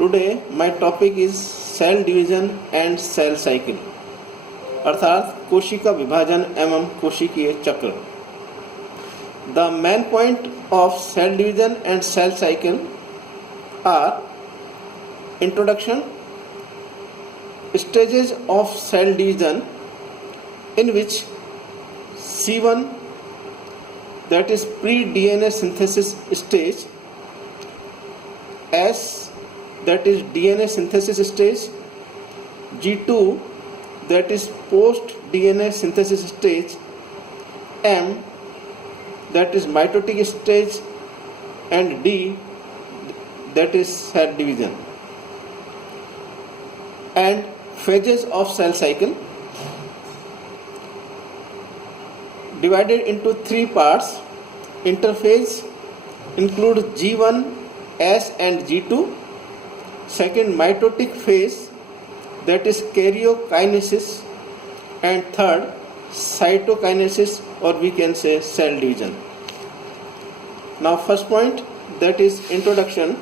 Today my topic is cell division and cell cycle अर्थात कोशिका विभाजन एवं कोशिकीय चक्र. The main point of cell division and cell cycle are introduction, stages of cell division in which C1 that is pre-DNA synthesis stage, S that is DNA synthesis stage, G2 that is post DNA synthesis stage, M that is mitotic stage, and D that is cell division. And phases of cell cycle divided into three parts. Interphase includes G1, S and G2. Second, mitotic phase that is karyokinesis, and third, cytokinesis, or we can say cell division. Now first point, that is introduction.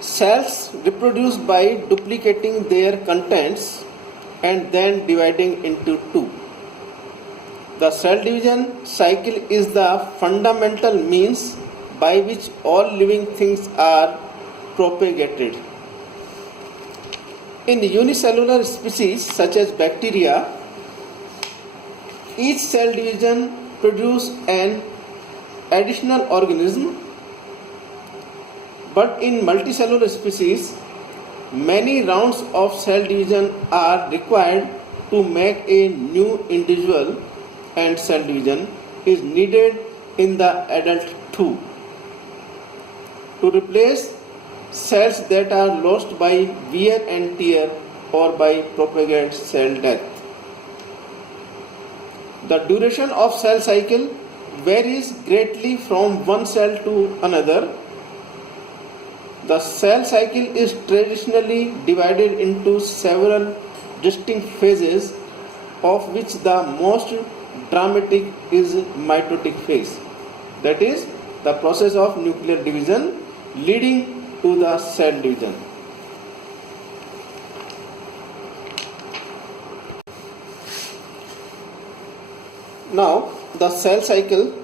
Cells reproduce by duplicating their contents and then dividing into two. The cell division cycle is the fundamental means by which all living things are propagated. In unicellular species such as bacteria, each cell division produces an additional organism, but in multicellular species, many rounds of cell division are required to make a new individual, and cell division is needed in the adult too, to replace cells that are lost by wear and tear or by propagate cell death. The duration of cell cycle varies greatly from one cell to another. The cell cycle is traditionally divided into several distinct phases, of which the most dramatic is mitotic phase, that is the process of nuclear division leading to the cell division. Now the cell cycle.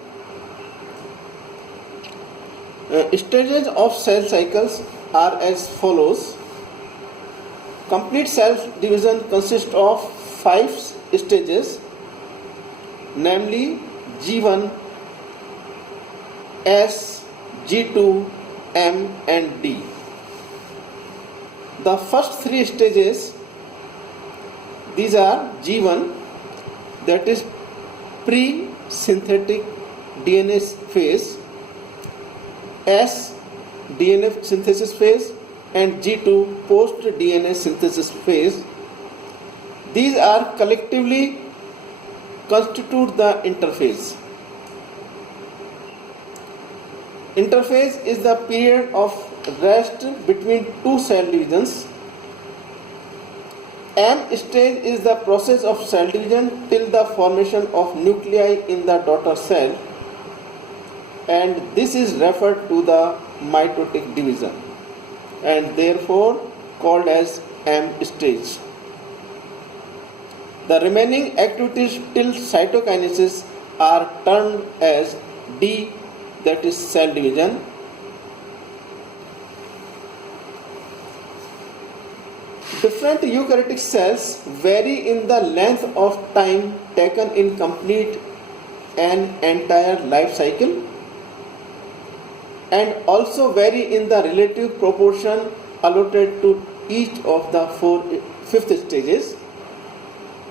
Stages of cell cycles are as follows. Complete cell division consists of 5 stages, namely G1, S, G2, M and D. The first 3 stages, these are G1 that is pre-synthetic DNA phase, S DNA synthesis phase, and G2 post DNA synthesis phase. These are collectively constitute the interphase. Interphase is the period of rest between two cell divisions. M stage is the process of cell division till the formation of nuclei in the daughter cell, and this is referred to the mitotic division and therefore called as M stage. The remaining activities till cytokinesis are termed as D, that is cell division. Different eukaryotic cells vary in the length of time taken in complete an entire life cycle, and also vary in the relative proportion allotted to each of the 5th stages.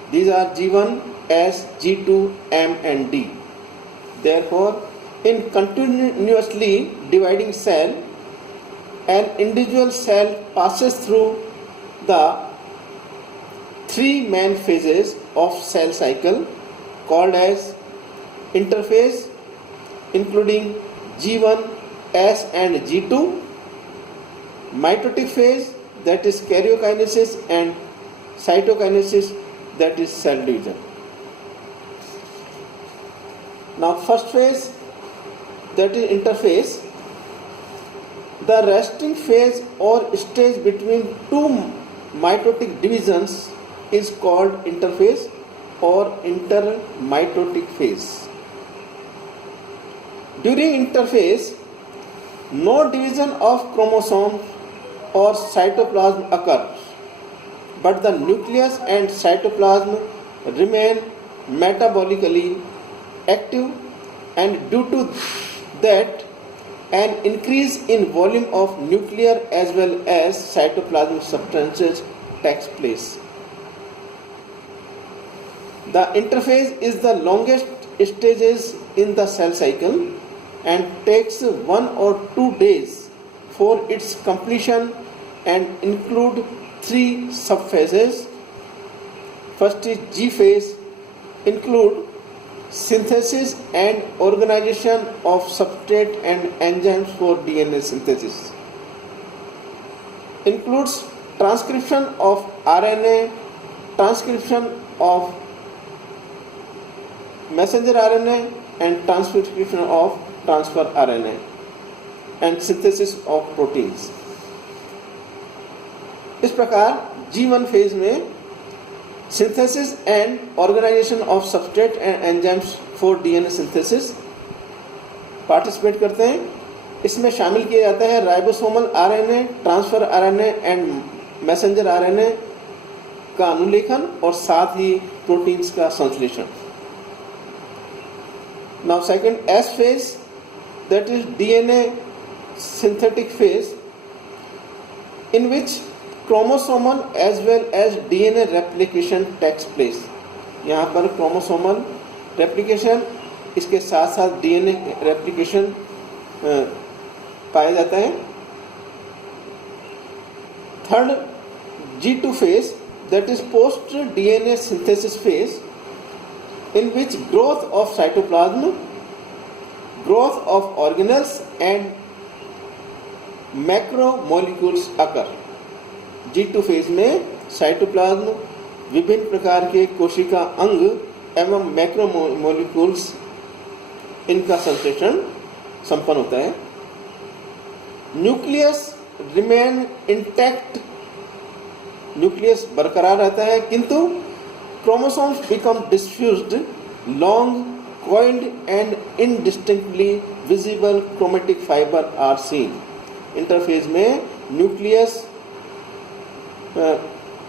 These are G1, S, G2, M and D. Therefore, in continuously dividing cell, an individual cell passes through the 3 main phases of cell cycle called as interphase, including G1, S and G2, mitotic phase that is karyokinesis, and cytokinesis that is cell division. Now first phase, that is interphase. The resting phase or stage between two mitotic divisions is called interphase or intermitotic phase. During interphase, no division of chromosomes or cytoplasm occurs, but the nucleus and cytoplasm remain metabolically active, and due to that, an increase in volume of nuclear as well as cytoplasmic substances takes place. The interphase is the longest stages in the cell cycle and takes 1 or 2 days for its completion and include 3 subphases. First is G phase, include synthesis and organization of substrate and enzymes for DNA synthesis. Includes transcription of RNA, transcription of messenger RNA and transcription of transfer RNA and synthesis of proteins. इस प्रकार G1 phase में synthesis and organization of substrate and enzymes for DNA synthesis participate करते हैं. इसमें शामिल किया जाता है ribosomal RNA, transfer RNA and messenger RNA का अनुलेखन और साथ ही प्रोटीन्स का संश्लेषण. Now second S phase, that is DNA synthetic phase, in which chromosomal as well as DNA replication takes place. यहाँ पर chromosomal replication इसके साथ साथ DNA replication पाया जाता है. Third G2 phase, that is post DNA synthesis phase, in which growth of cytoplasm, growth of organelles and macromolecules occur. G2 phase में cytoplasm, विभिन्न प्रकार के कोशिका अंग एवं मैक्रोमोलिक्यूल्स इनका संश्लेषण संपन्न होता है. न्यूक्लियस रिमेन इंटैक्ट, न्यूक्लियस बरकरार रहता है, किंतु chromosomes become diffused, long coiled and indistinctly visible chromatic fiber are seen. Interphase में न्यूक्लियस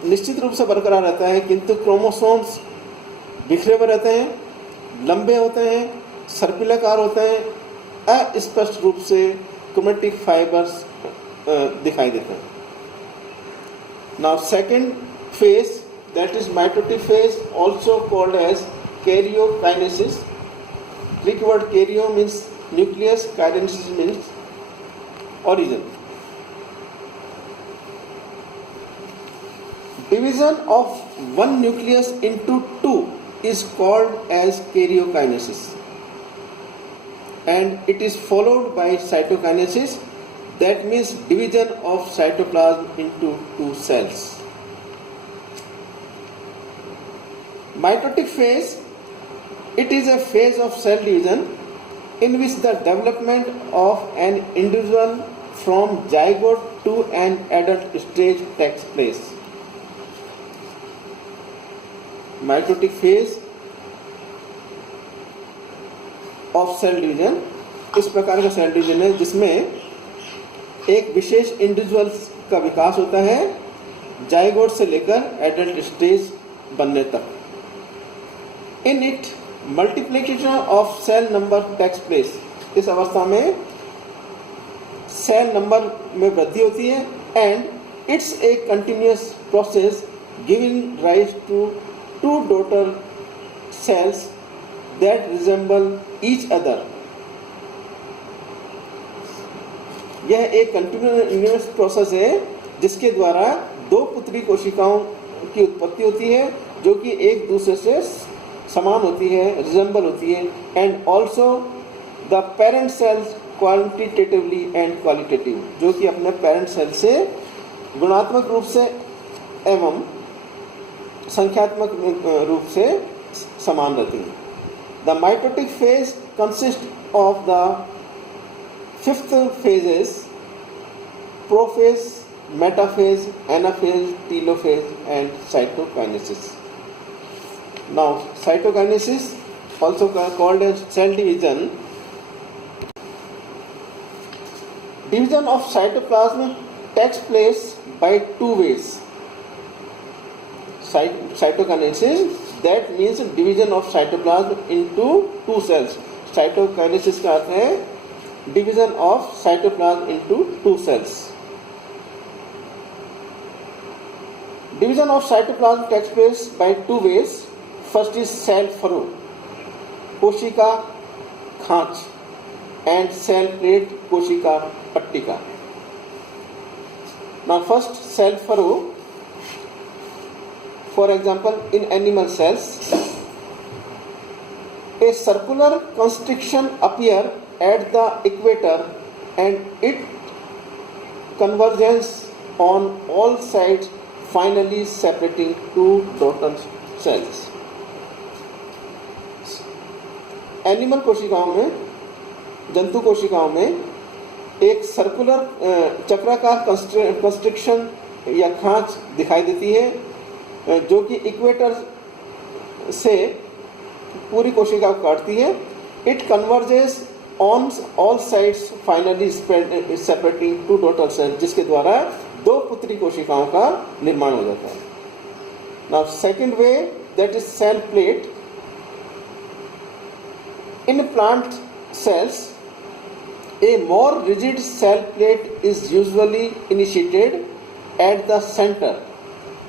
निश्चित रूप से बरकरार रहता है, किंतु क्रोमोसोम्स बिखरे हुए रहते हैं, लंबे होते हैं, सर्पिलाकार होते हैं, अस्पष्ट रूप से क्रोमेटिक फाइबर्स दिखाई देते हैं. Now second phase, that is mitotic phase, also called as karyokinesis. Greek word karyo means nucleus, kinesis means origin. Division of one nucleus into two is called as karyokinesis, and it is followed by cytokinesis, that means division of cytoplasm into two cells. Mitotic phase, it is a phase of cell division in which the development of an individual from zygote to an adult stage takes place. Mitotic phase of cell division इस प्रकार का cell division है जिसमें एक विशेष individual का विकास होता है zygote से लेकर एडल्ट स्टेज बनने तक. In it multiplication of cell number takes place. इस अवस्था में सेल नंबर में वृद्धि होती है and it's a continuous process giving rise to two daughter cells that resemble each other. यह एक कंटिन्यूअस प्रोसेस है जिसके द्वारा दो पुत्री कोशिकाओं की उत्पत्ति होती है जो कि एक दूसरे से समान होती है, रिजेंबल होती है, and also the parent cells quantitatively and qualitative, जो कि अपने पेरेंट सेल से गुणात्मक रूप से एवं संख्यात्मक रूप से समान रहती है. The mitotic phase consist of the 5 phases prophase, metaphase, anaphase, telophase, and cytokinesis. Now, cytokinesis, also called as cell division. Division of cytoplasm takes place by two ways. Cytokinesis, that means division of cytoplasm into two cells. Cytokinesis का अर्थ है division of cytoplasm into two cells. Division of cytoplasm takes place by two ways. First is cell furrow, कोशिका खांच, and cell plate, कोशिका पट्टिका. Now first, cell furrow. For example, in animal cells, a circular constriction appear at the equator and it converges on all sides, finally separating two total cells. Animal कोशिकाओं में, जंतु कोशिकाओं में एक circular चक्राकार constriction या खांच दिखाई देती है जो कि इक्वेटर से पूरी कोशिका को काटती है. It converges on all sides, finally separating two total cells, जिसके द्वारा दो पुत्री कोशिकाओं का निर्माण हो जाता है. Now second way, that is cell plate. In plant cells, a more rigid cell plate is usually initiated at the center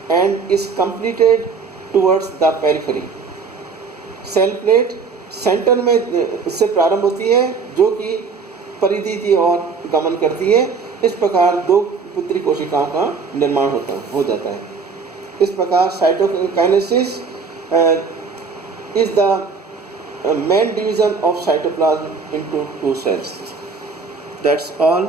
and is completed towards the periphery. Cell plate centre में से प्रारंभ होती है जो कि परिधि की ओर गमन करती है. इस प्रकार दो पुत्री कोशिकाओं का निर्माण हो जाता है. इस प्रकार cytokinesis is the main division of cytoplasm into two cells. That's all.